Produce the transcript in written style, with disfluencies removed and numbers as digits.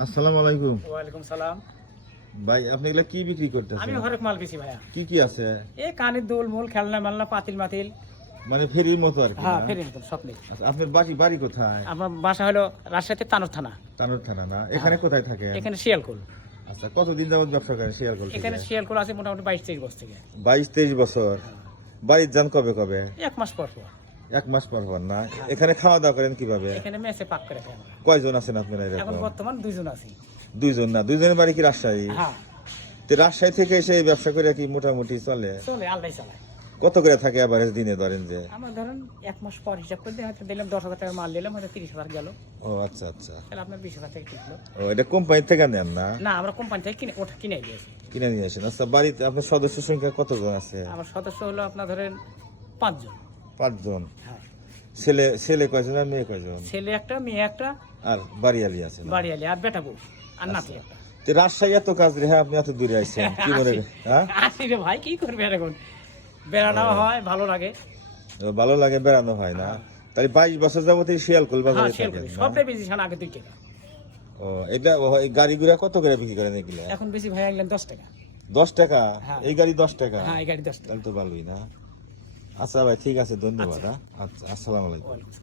আসসালামু আলাইকুম। ওয়ালাইকুম সালাম। ভাই আপনি এগুলা কি বিক্রি করতেছেন? আমি হরেক মাল বেশি ভাইয়া। কি কি আছে? এই কানের দুল মূল খেলনা মালনা পাতিল মাতিল। মানে ফেরির মতো আর কি? হ্যাঁ, না? ফেরি মতন সব নেই। আচ্ছা, আপনার বাড়ি কোথায়? আমার বাসা হলো রাজশাহীতে তানোর থানা। তানোর থানা না? এখানে কোথায় থাকে? এখানে শিয়ালকুল। আচ্ছা, কতদিন যাবত ব্যবসা করেন শিয়ালকোল থেকে? এখানে শিয়ালকুল আছে মোটামুটি 22-23 বছর থেকে। 22-23 বছর। বাড়ির যান কবে কবে? 1 মাস পর পর। 1 মাস পর পর না? এখানে খাওয়া দাওয়া করেন কিভাবে? এখানে মেসে পাক করে খাই আমরা। কয়জন আছেন আপনারা এখন এরকম? বর্তমান 2 জন আছি। দুইজন না? দুইজনের বাড়ি কি রাজশাহী? হ্যাঁ, তো রাজশাহী থেকে এসে এই ব্যবসা করে কি মোটামুটি চলে? চলে আল্লাহ চালায়। কত করে থাকে এভারেজ দিনে ধরেন যে? আমার ধরেন 1 মাস পর হিসাব করে হয়তো দিলাম 10,000 টাকা মাল দিলাম হয়তো 30,000 গেল। ও আচ্ছা আচ্ছা। তাহলে আপনার 20,000 টাকা টিকলো। ও এটা কোম্পানি থেকে নেন না? না, আমরা কোম্পানি থেকে কিনে দিয়েছি। কিনে নিয়ে আসেন। আচ্ছা, বাড়িতে আপনার সদস্য সংখ্যা কতজন আছে? আমার সদস্য হলো আপনার ধরেন 5 জন। 5 জন। হ্যাঁ, ছেলে কয়জন আর মেয়ে কয়জন? ছেলে একটা মেয়ে একটা আর বাড়িয়ালি আছে না? বাড়িয়ালি আর বেটা বউ আর নাতি একটা। তো রাজশাহী এত কাজ রে, হ্যাঁ আপনি এত দূরে আইছেন কি মনে? হ্যাঁ, আসি রে ভাই, কি করবে এখন? বেড়ানো হয়, ভালো লাগে। ভালো লাগে, বেড়ানো হয় না? তাহলে 22 বছর যাবত এই শিয়ালকোল হ্যাঁ, বাজারে সেল থাকেন করি না? সবটাই বেশি ছাড়া আগে 2 টাকা। ও এটা এই গাড়ি গুড়া কত করে বিক্রি করেন এগুলা? এখন বেশি ভাই আনলেন 10 টাকা। 10 টাকা? হ্যাঁ। এই গাড়ি 10 টাকা? হ্যাঁ, এই গাড়ি 10 টাকা। তাহলে তো ভালোই না? আচ্ছা ভাই, ঠিক আছে, ধন্যবাদ। হ্যাঁ, আচ্ছা, আসসালামু আলাইকুম। ওয়ালাইকুম।